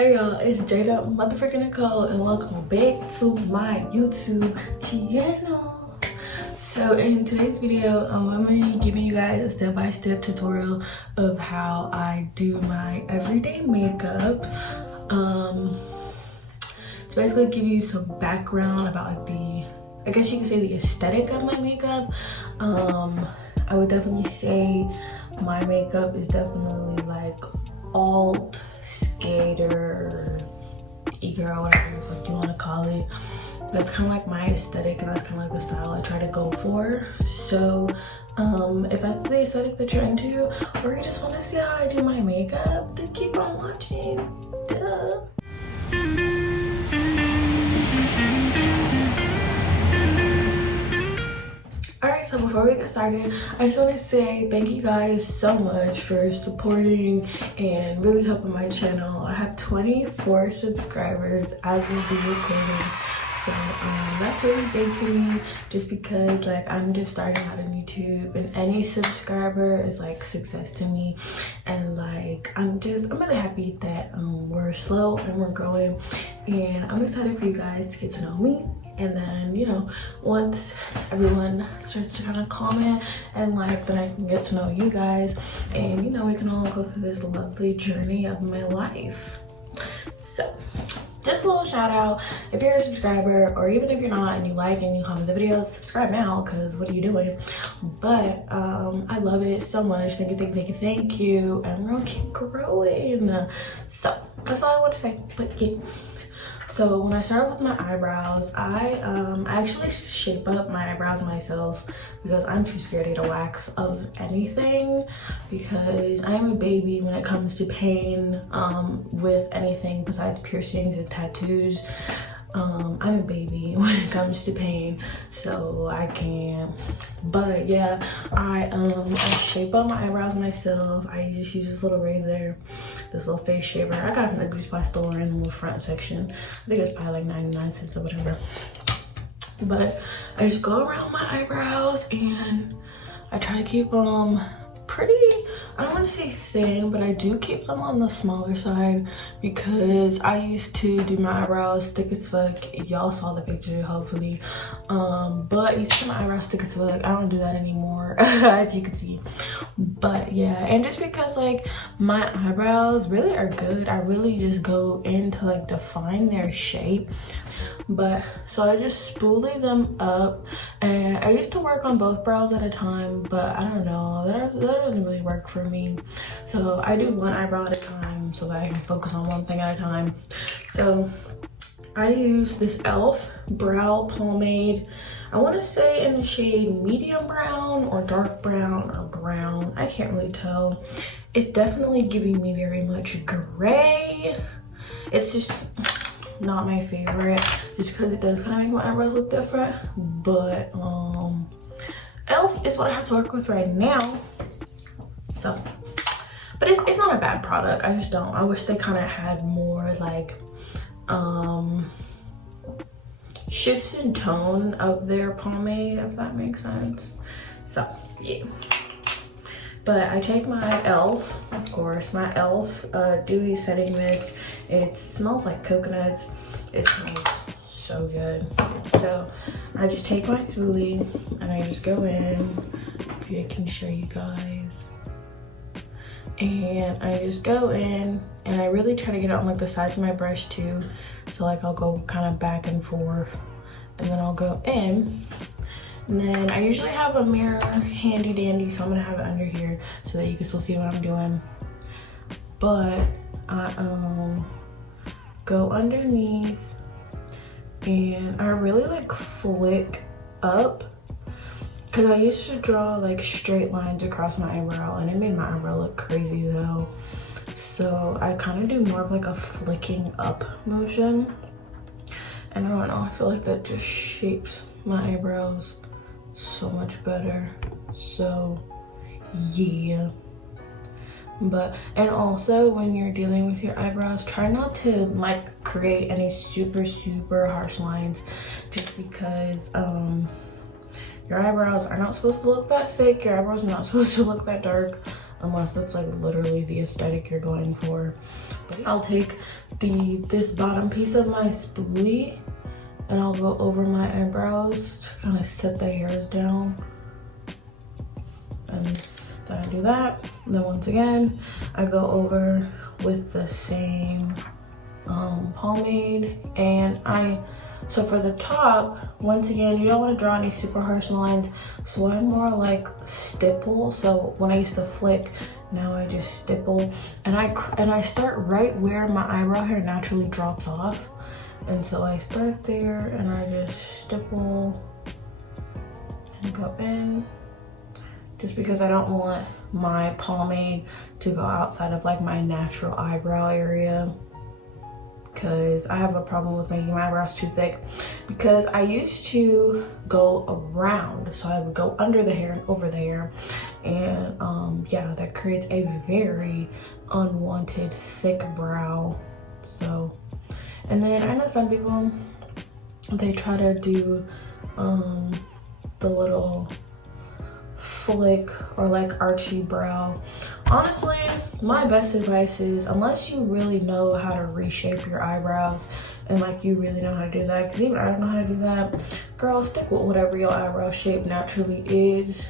Hey y'all, it's Jada motherfucking Nicole and welcome back to my YouTube channel. So in today's video, I'm going to be giving you guys a step-by-step tutorial of how I do my everyday makeup. To basically give you some background about like I guess you could say the aesthetic of my makeup. I would definitely say my makeup is definitely like alt, skater, e-girl, whatever the fuck you want to call it. That's kind of like my aesthetic, and that's kind of like the style I try to go for. So if that's the aesthetic that you're into, or you just want to see how I do my makeup, then keep on watching. Duh. Alright, so before we get started, I just want to say thank you guys so much for supporting and really helping my channel. I have 24 subscribers as of the recording. So that's really big to me, just because like I'm just starting out on YouTube, and any subscriber is like success to me. And like I'm really happy that we're slow and we're growing, and I'm excited for you guys to get to know me. And then, you know, once everyone starts to kind of comment and like, then I can get to know you guys, and you know, we can all go through this lovely journey of my life. So just a little shout out, if you're a subscriber, or even if you're not and you like and you comment the videos, subscribe now, because what are you doing? But I love it so much. Thank you, and we're gonna keep growing. So that's all I want to say. But yeah, so when I start with my eyebrows, I actually shape up my eyebrows myself, because I'm too scared to get a wax of anything, because I am a baby when it comes to pain with anything besides piercings and tattoos. I'm a baby when it comes to pain, so I can't. But yeah, I shape up my eyebrows myself. I just use this little razor, this little face shaver. I got it from the beauty supply store in the little front section. I think it's probably like 99 cents or whatever. But I just go around my eyebrows and I try to keep them pretty, I don't want to say thin, but I do keep them on the smaller side, because I used to do my eyebrows thick as fuck. Y'all saw the picture hopefully, but I used to do my eyebrows thick as fuck. I don't do that anymore, as you can see. But yeah, and just because like my eyebrows really are good, I really just go in to like define their shape. But so I just spoolie them up, and I used to work on both brows at a time, but I don't know, that doesn't really work for me. So I do one eyebrow at a time so that I can focus on one thing at a time. So I use this e.l.f. brow pomade. I want to say in the shade medium brown or dark brown or brown. I can't really tell. It's definitely giving me very much gray. It's just not my favorite, just because it does kind of make my eyebrows look different. But e.l.f. is what I have to work with right now. So, but it's not a bad product. I just don't. I wish they kind of had more like shifts in tone of their pomade, if that makes sense. So yeah. But I take my e.l.f., of course, my e.l.f. Dewy Setting Mist. It smells like coconuts. It smells so good. So I just take my spoolie and I just go in, if I can show you guys. And I just go in, and I really try to get it on like the sides of my brush too. So like I'll go kind of back and forth, and then I'll go in. And then I usually have a mirror handy dandy, so I'm gonna have it under here so that you can still see what I'm doing. But I go underneath, and I really like flick up, because I used to draw like straight lines across my eyebrow, and it made my eyebrow look crazy though. So I kind of do more of like a flicking up motion, and I don't know, I feel like that just shapes my eyebrows so much better. So yeah. But and also, when you're dealing with your eyebrows, try not to like create any super harsh lines, just because your eyebrows are not supposed to look that thick, your eyebrows are not supposed to look that dark. unless it's like literally the aesthetic you're going for. But I'll take this bottom piece of my spoolie and I'll go over my eyebrows to kind of set the hairs down. And then I do that. And then once again, I go over with the same pomade. And so for the top, once again, you don't want to draw any super harsh lines. So I'm more like stipple. So when I used to flick, now I just stipple. And I start right where my eyebrow hair naturally drops off. And so I start there and I just stipple and go in, just because I don't want my pomade to go outside of like my natural eyebrow area, because I have a problem with making my eyebrows too thick. Because I used to go around, so I would go under the hair and over the hair, and yeah, that creates a very unwanted thick brow. So, and then I know some people, they try to do the little flick or like archy brow. Honestly, my best advice is, unless you really know how to reshape your eyebrows and like you really know how to do that, because even I don't know how to do that, girl, stick with whatever your eyebrow shape naturally is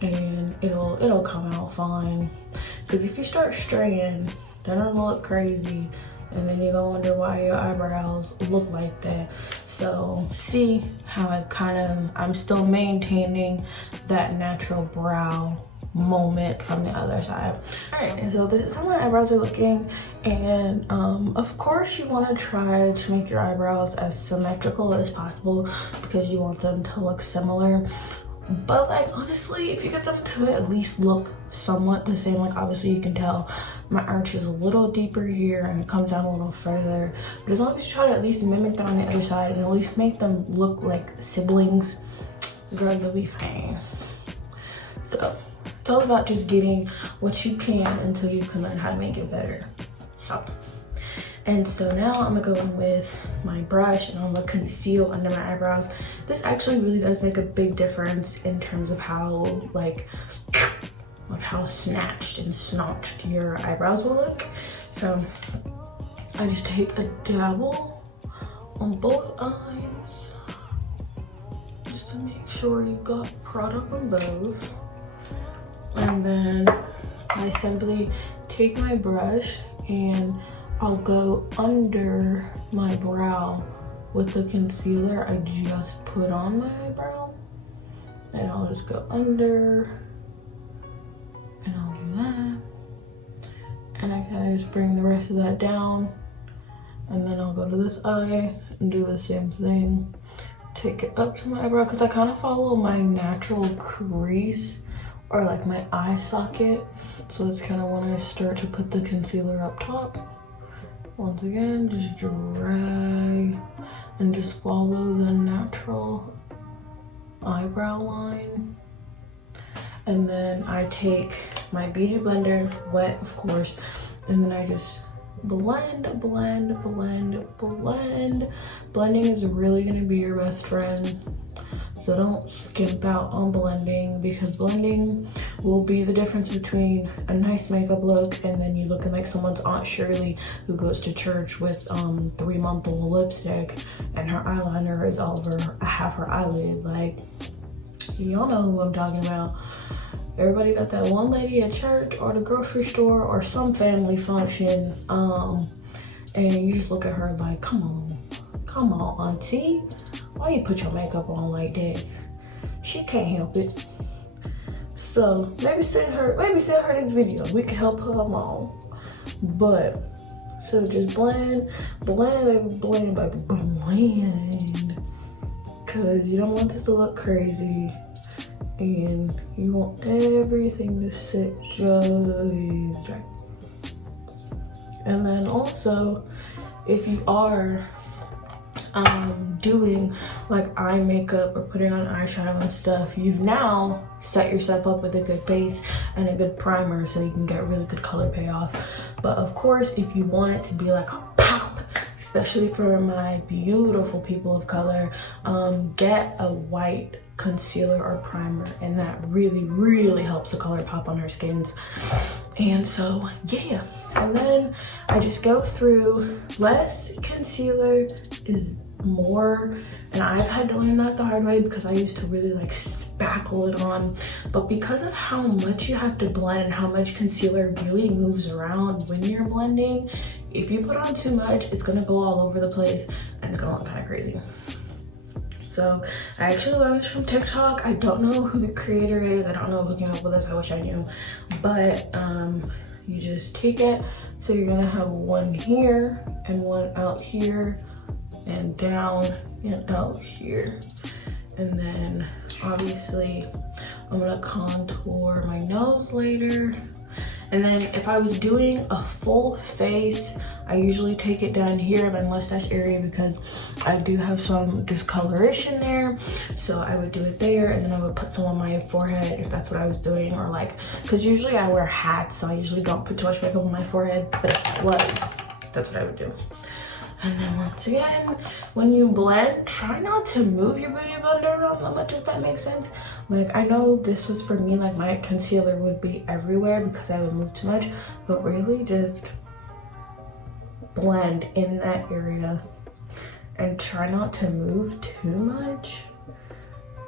and it'll come out fine. Because if you start straying, then it'll look crazy and then you're gonna wonder why your eyebrows look like that. So see how I'm still maintaining that natural brow moment from the other side. All right, and so this is how my eyebrows are looking. And of course you want to try to make your eyebrows as symmetrical as possible because you want them to look similar. But like honestly, if you get them to at least look somewhat the same, like obviously you can tell my arch is a little deeper here and it comes down a little further, but as long as you try to at least mimic them on the other side and at least make them look like siblings, girl, you'll be fine. So it's all about just getting what you can until you can learn how to make it better. And so now I'm gonna go in with my brush and I'm gonna conceal under my eyebrows. This actually really does make a big difference in terms of how like how snatched and snotched your eyebrows will look. So I just take a dabble on both eyes just to make sure you got product on both. And then I simply take my brush and I'll go under my brow with the concealer I just put on my eyebrow. And I'll just go under and I'll do that. And I kind of just bring the rest of that down. And then I'll go to this eye and do the same thing. Take it up to my eyebrow because I kind of follow my natural crease or like my eye socket. So that's kind of when I start to put the concealer up top. Once again, just drag and just follow the natural eyebrow line. And then I take my beauty blender, wet of course, and then I just blend. Blending is really gonna be your best friend. So don't skimp out on blending, because blending will be the difference between a nice makeup look and then you looking like someone's Aunt Shirley who goes to church with 3-month-old lipstick and her eyeliner is over half her eyelid. Like, y'all know who I'm talking about. Everybody got that one lady at church or the grocery store or some family function, and you just look at her like, come on, auntie. Why you put your makeup on like that? She can't help it. So maybe send her this video. We can help her along. But so just blend, baby, blend. Cause you don't want this to look crazy. And you want everything to sit just right. And then also, if you are doing like eye makeup or putting on eyeshadow and stuff, you've now set yourself up with a good base and a good primer so you can get really good color payoff. But of course, if you want it to be like a pop, especially for my beautiful people of color, get a white concealer or primer, and that really helps the color pop on our skins. And so yeah, and then I just go through. Less concealer is more, and I've had to learn that the hard way because I used to really like spackle it on, but because of how much you have to blend and how much concealer really moves around when you're blending, if you put on too much, it's gonna go all over the place and it's gonna look kind of crazy. So I actually learned this from TikTok. I don't know who the creator is. I don't know who came up with this. I wish I knew. But you just take it. So you're gonna have one here and one out here and down and out here. And then obviously I'm gonna contour my nose later. And then if I was doing a full face, I usually take it down here in my mustache area because I do have some discoloration there. So I would do it there, and then I would put some on my forehead if that's what I was doing, or like, because usually I wear hats, so I usually don't put too much makeup on my forehead, but if it was, that's what I would do. And then once again, when you blend, try not to move your beauty blender around that much, if that makes sense. Like, I know this was for me, like my concealer would be everywhere because I would move too much, but really just blend in that area and try not to move too much,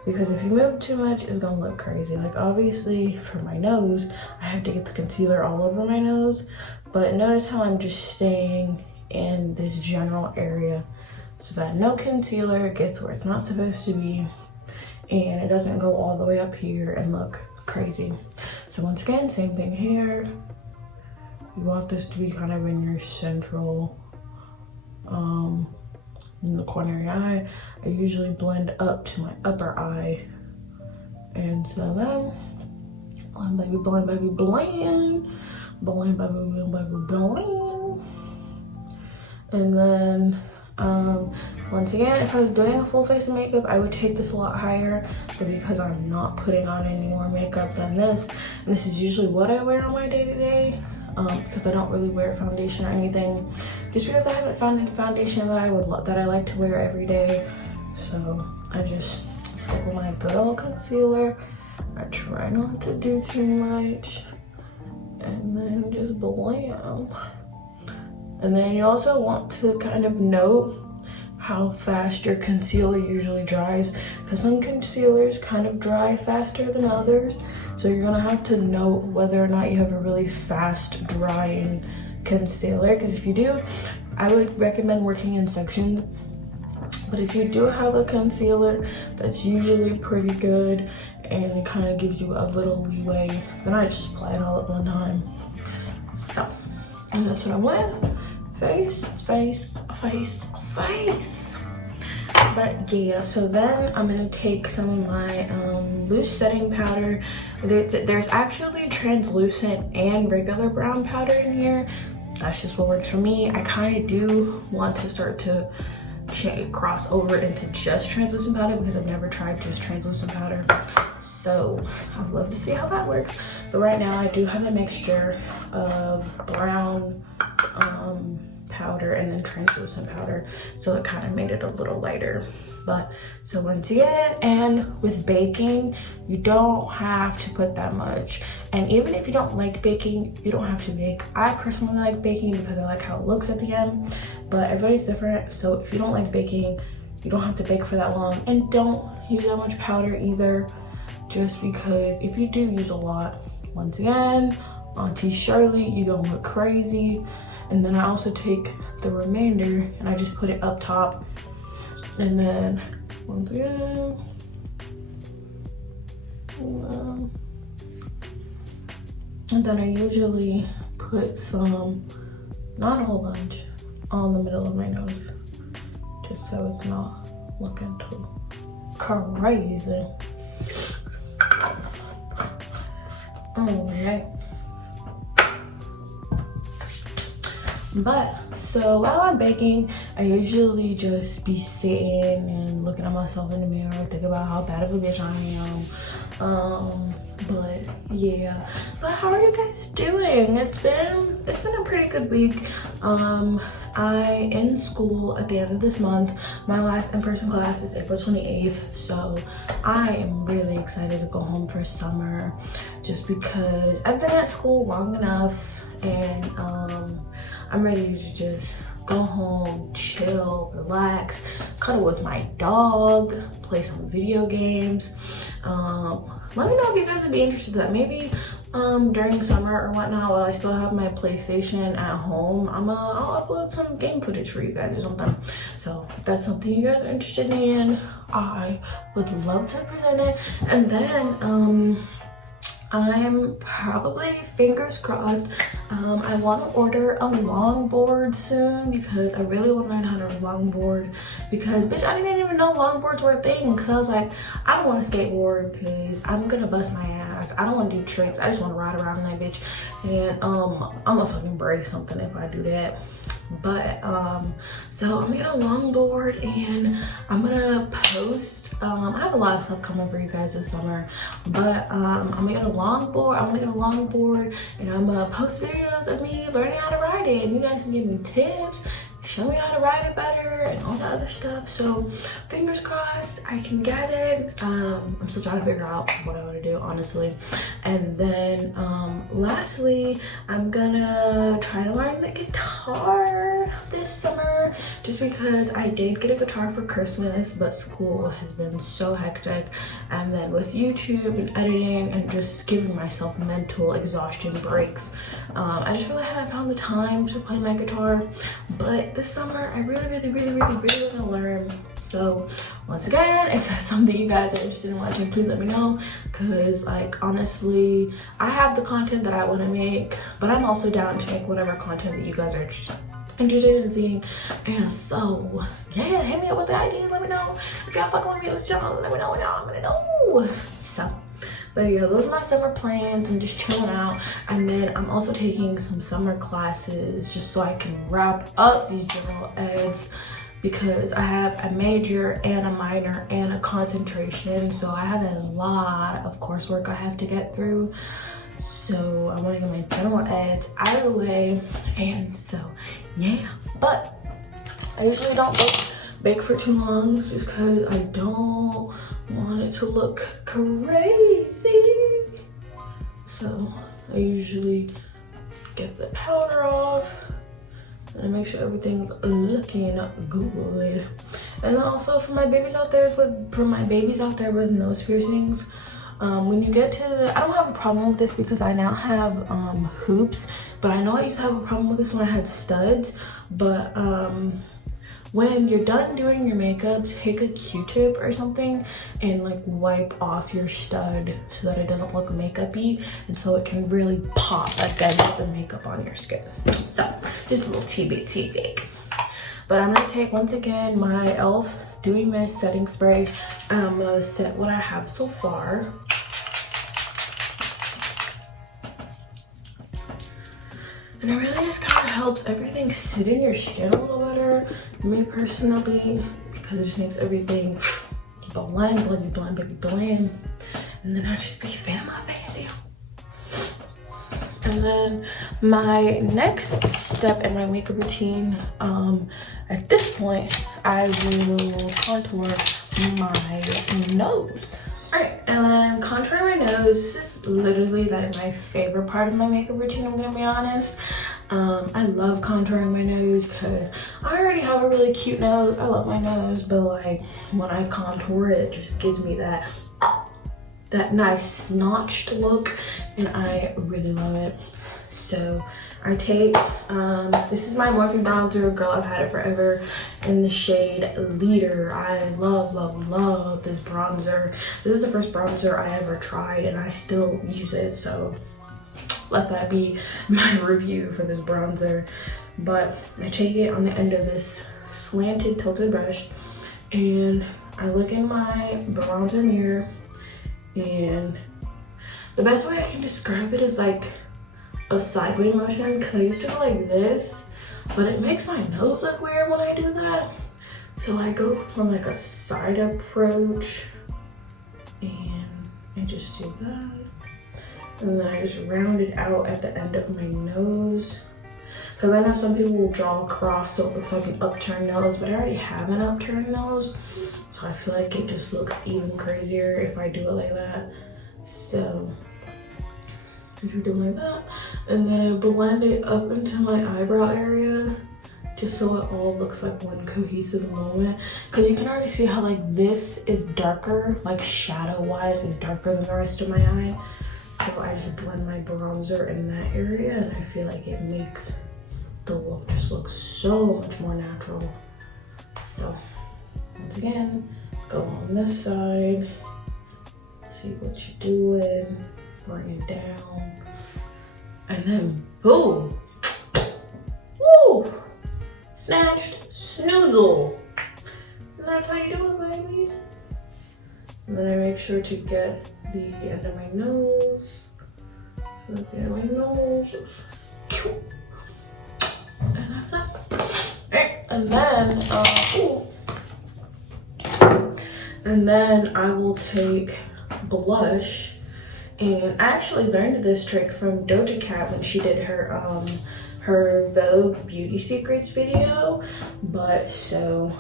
because if you move too much, it's gonna look crazy. Like obviously for my nose, I have to get the concealer all over my nose, but notice how I'm just staying in this general area so that no concealer gets where it's not supposed to be and it doesn't go all the way up here and look crazy. So once again, same thing here. You want this to be kind of in your central, in the corner of your eye. I usually blend up to my upper eye. And so then, blend, baby, blend, baby, blend. Blend, baby, blend, baby, blend. And then, once again, if I was doing a full face of makeup, I would take this a lot higher, but because I'm not putting on any more makeup than this, and this is usually what I wear on my day-to-day, because I don't really wear foundation or anything, just because I haven't found any foundation that I like to wear every day. So I just stick with my good old concealer. I try not to do too much, and then just blend. And then you also want to kind of note how fast your concealer usually dries, because some concealers kind of dry faster than others. So you're gonna have to note whether or not you have a really fast drying concealer, because if you do, I would recommend working in sections. But if you do have a concealer that's usually pretty good and it kind of gives you a little leeway, then I just apply it all at one time. So, and that's what I'm with. Face, face, face, face. But yeah, so then I'm gonna take some of my loose setting powder. There's actually translucent and regular brown powder in here. That's just what works for me. I kind of do want to start to cross over into just translucent powder because I've never tried just translucent powder. So I'd love to see how that works. But right now I do have a mixture of brown powder and then translucent powder, so it kind of made it a little lighter. But so once again, and with baking, you don't have to put that much, and even if you don't like baking, you don't have to bake. I personally like baking because I like how it looks at the end, but everybody's different. So if you don't like baking, you don't have to bake for that long, and don't use that much powder either, just because if you do use a lot, once again, Auntie Shirley, you gonna look crazy. And then I also take the remainder and I just put it up top. And then once again, and then I usually put some, not a whole bunch, on the middle of my nose, just so it's not looking too crazy. Alright. But so while I'm baking, I usually just be sitting and looking at myself in the mirror, thinking about how bad of a bitch I am. But yeah. But how are you guys doing? It's been a pretty good week. I end school at the end of this month. My last in-person class is April 28th, so I am really excited to go home for summer just because I've been at school long enough, and I'm ready to just go home, chill, relax, cuddle with my dog, play some video games. Let me know if you guys would be interested in that. Maybe during summer or whatnot, while I still have my PlayStation at home, I'll upload some game footage for you guys or something. So if that's something you guys are interested in, I would love to present it. And then I'm probably, fingers crossed, I want to order a longboard soon because I really want to learn how to longboard, because bitch, I didn't even know longboards were a thing, because I was like, I don't want to skateboard because I'm gonna bust my ass. I don't want to do tricks. I just want to ride around in that bitch, and I'm gonna fucking break something if I do that. But so I'm gonna get a longboard, and I'm gonna post, I have a lot of stuff coming for you guys this summer, but I'm gonna get a longboard. I'm gonna get a longboard, and I'm gonna post videos of me learning how to ride it, and you guys can give me tips, show me how to ride it better, and all that other stuff. So fingers crossed I can get it. I'm still trying to figure out what I want to do, honestly. And then lastly, I'm gonna try to learn the guitar this summer, just because I did get a guitar for Christmas, but school has been so hectic, and then with YouTube and editing and just giving myself mental exhaustion breaks, I just really haven't found the time to play my guitar. But this summer I really want to learn. So once again, if that's something you guys are interested in watching, please let me know, because like honestly, I have the content that I want to make, but I'm also down to make whatever content that you guys are interested in seeing. And so yeah, hit me up with the ideas. Let me know if y'all fucking with me on this channel. Let me know what y'all want me to know. So but yeah, those are my summer plans and just chilling out. And then I'm also taking some summer classes just so I can wrap up these general eds, because I have a major and a minor and a concentration. So I have a lot of coursework I have to get through. So I want to get my general eds out of the way. And so yeah, but I usually don't bake for too long just because I don't want it to look crazy. So I usually get the powder off and make sure everything's looking good. And then also for my babies out there with nose piercings, when you get to I don't have a problem with this because I now have hoops, but I know I used to have a problem with this when I had studs. But when you're done doing your makeup, take a Q-tip or something and like wipe off your stud so that it doesn't look makeup-y, and so it can really pop against the makeup on your skin. So just a little TBT fake. But I'm gonna take once again my e.l.f. Dewy Mist setting spray. I'm gonna set what I have so far. And it really just kind of helps everything sit in your skin a little better, me personally, because it just makes everything blend, baby, blend. And then I just be fanning my face, yeah. And then my next step in my makeup routine, at this point, I will contour my nose. Alright, and then contouring my nose. This is literally like my favorite part of my makeup routine, I'm gonna be honest. I love contouring my nose because I already have a really cute nose. I love my nose, but like when I contour it, it just gives me that nice snotched look, and I really love it. So I take, this is my Morphe bronzer. Girl, I've had it forever, in the shade Leader. I love this bronzer. This is the first bronzer I ever tried, and I still use it, so let that be my review for this bronzer. But I take it on the end of this slanted tilted brush, and I look in my bronzer mirror, and the best way I can describe it is like a sideways motion, because I used to go like this, but it makes my nose look weird when I do that. So I go from like a side approach, and I just do that, and then I just round it out at the end of my nose. Because I know some people will draw across so it looks like an upturned nose, but I already have an upturned nose. So I feel like it just looks even crazier if I do it like that. So if you do it like that, and then I blend it up into my eyebrow area, just so it all looks like one cohesive moment. Because you can already see how like this is darker, like shadow wise is darker than the rest of my eye. So I just blend my bronzer in that area, and I feel like it makes the look just look so much more natural. So once again, go on this side, see what you're doing, bring it down, and then boom, woo, snatched, snoozle. And that's how you do it, baby. And then I make sure to get the end of my nose. So at the end of my nose. And that's it. And then I will take blush. And I actually learned this trick from Doja Cat when she did her Vogue Beauty Secrets video. But so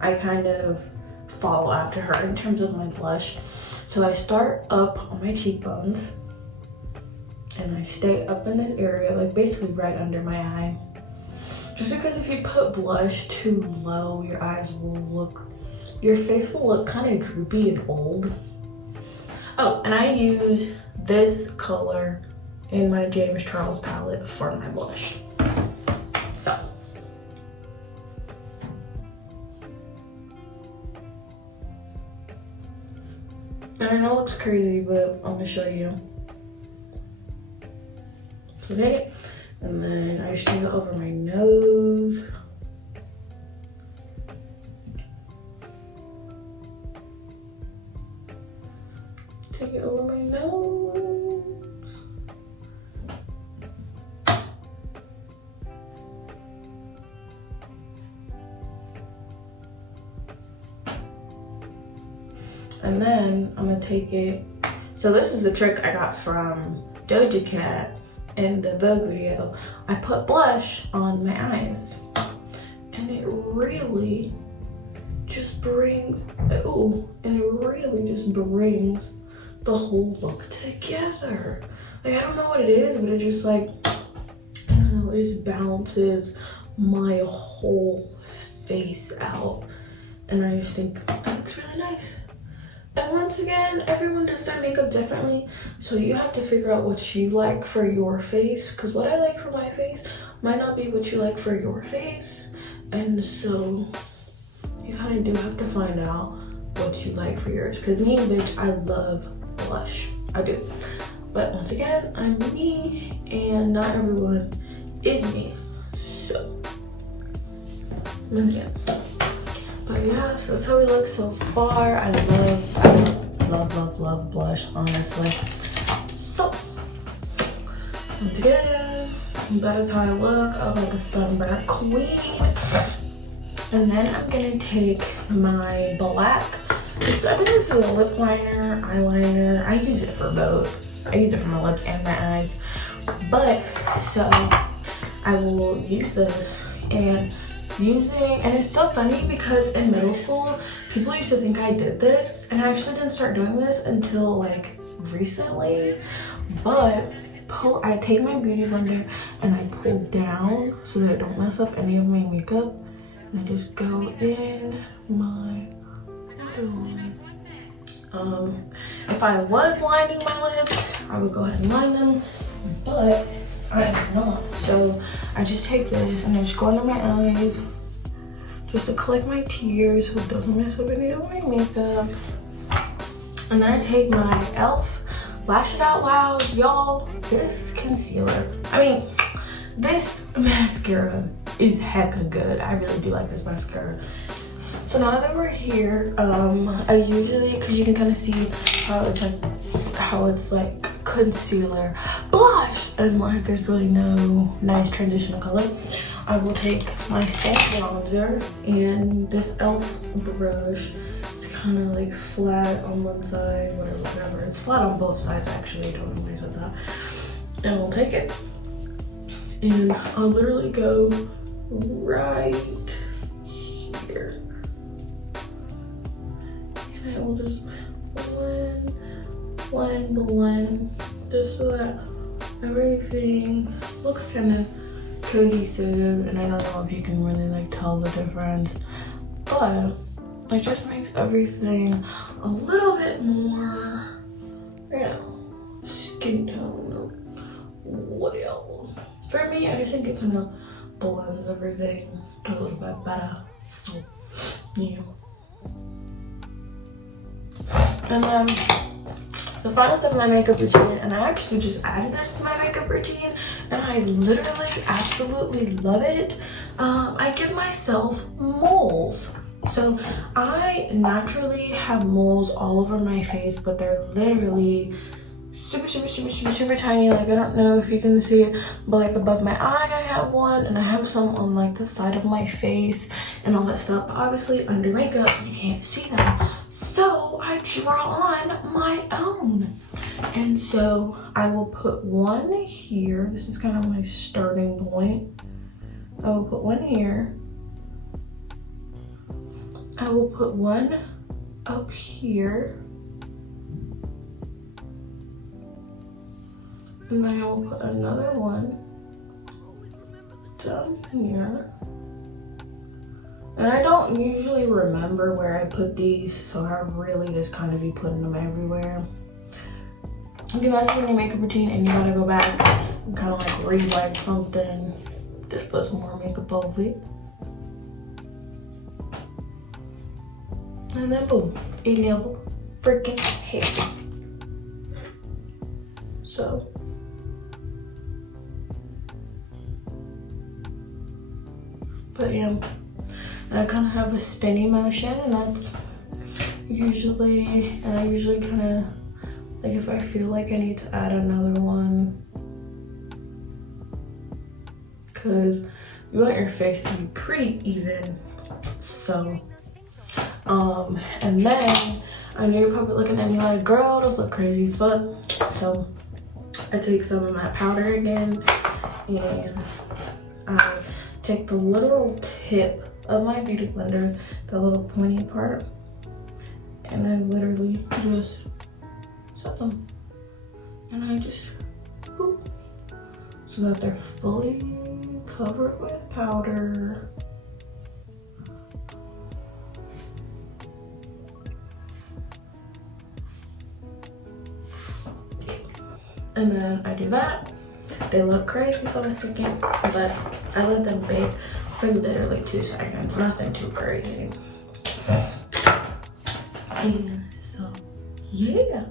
I kind of follow after her in terms of my blush. So I start up on my cheekbones and I stay up in this area, like basically right under my eye. Just because if you put blush too low, your face will look kind of droopy and old. Oh, and I use this color in my James Charles palette for my blush. So. And I know it's crazy, but I'm gonna show you. So take it, and then I just take it over my nose. Take it over my nose. And then I'm gonna take it. So this is a trick I got from Doja Cat in the Vogue video. I put blush on my eyes, and it really just brings, the whole look together. Like, I don't know what it is, but it just like, I don't know, it just balances my whole face out. And I just think it looks really nice. And once again, everyone does their makeup differently, so you have to figure out what you like for your face, because what I like for my face might not be what you like for your face. And so you kind of do have to find out what you like for yours, because me, bitch, I love blush. I do. But once again, I'm me, and not everyone is me. So once again. But yeah, so that's how we look so far. I love blush, honestly. So, once again, that is how I look. I look like a sunburnt queen. And then I'm gonna take my black, I think this is a lip liner, eyeliner. I use it for both. I use it for my lips and my eyes. But, so, I will use this and it's so funny because in middle school, people used to think I did this, and I actually didn't start doing this until like recently. But I take my beauty blender and I pull down so that I don't mess up any of my makeup, and I just go in my if I was lining my lips, I would go ahead and line them, but I am not. So I just take this and I just go under my eyes just to collect my tears so it doesn't mess up any of my makeup. And then I take my e.l.f. Lash It Out Loud. Y'all, this concealer, this mascara is hecka good. I really do like this mascara. So now that we're here, I usually, because you can kind of see how it's like concealer, blush, and like there's really no nice transitional color. I will take my set bronzer and this e.l.f. brush. It's kind of like flat on one side, whatever. It's flat on both sides actually. I don't know why I said that. And we'll take it and I'll literally go right here. And I will just blend, just so that everything looks kind of cohesive. And I don't know if you can really like tell the difference, but it just makes everything a little bit more, you know, skin tone or whatever. For me, I just think it kind of blends everything a little bit better. So, yeah. And then the final step of my makeup routine, and I actually just added this to my makeup routine, and I literally absolutely love it. I give myself moles. So I naturally have moles all over my face, but they're literally super tiny. Like, I don't know if you can see it, but like above my eye I have one, and I have some on like the side of my face and all that stuff. But obviously under makeup you can't see them, so I draw on my own. And so I will put one here. This is kind of my starting point. I will put one here. I will put one up here. And then I will put another one down here. And I don't usually remember where I put these, so I really just kind of be putting them everywhere. If you mess with your makeup routine and you gotta go back and kind of like rewrite something, just put some more makeup over it. And then boom, it never freaking hit. So. But yeah, and I kind of have a spinny motion, and that's usually, and I usually kind of, like if I feel like I need to add another one, because you want your face to be pretty even. So, and then I know you're probably looking at me like, girl, those look crazy as fuck. So I take some of my powder again, and I take the literal tip of my beauty blender, the little pointy part, and I literally just set them. And I just, boop, so that they're fully covered with powder. And then I do that. They look crazy for a second, but I let them bake for literally 2 seconds. Nothing too crazy. And so, yeah.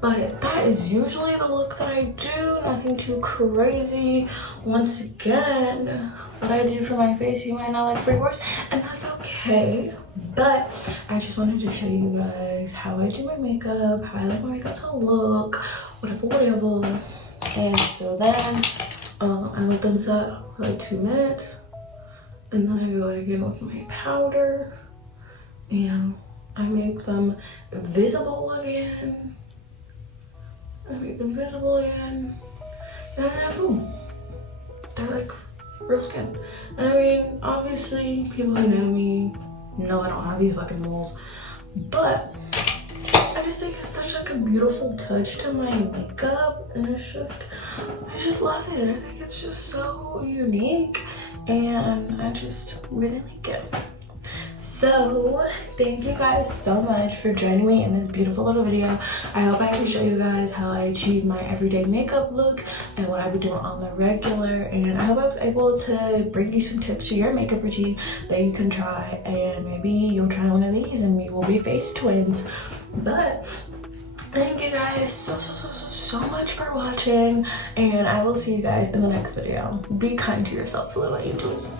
But that is usually the look that I do. Nothing too crazy. Once again, what I do for my face, you might not like for yours, and that's okay. But I just wanted to show you guys how I do my makeup, how I like my makeup to look, whatever. And so then I let them set for like 2 minutes, and then I go again with my powder, and I make them visible again. And then boom, they're like real skin. And I mean, obviously people who know me know I don't have these fucking moles, but I just think it's such like a beautiful touch to my makeup, and I just love it. I think it's just so unique, and I just really like it. So thank you guys so much for joining me in this beautiful little video. I hope I can show you guys how I achieve my everyday makeup look and what I be doing on the regular, and I hope I was able to bring you some tips to your makeup routine that you can try, and maybe you'll try one of these and we will be face twins. But thank you guys so much for watching, and I will see you guys in the next video. Be kind to yourselves, little angels.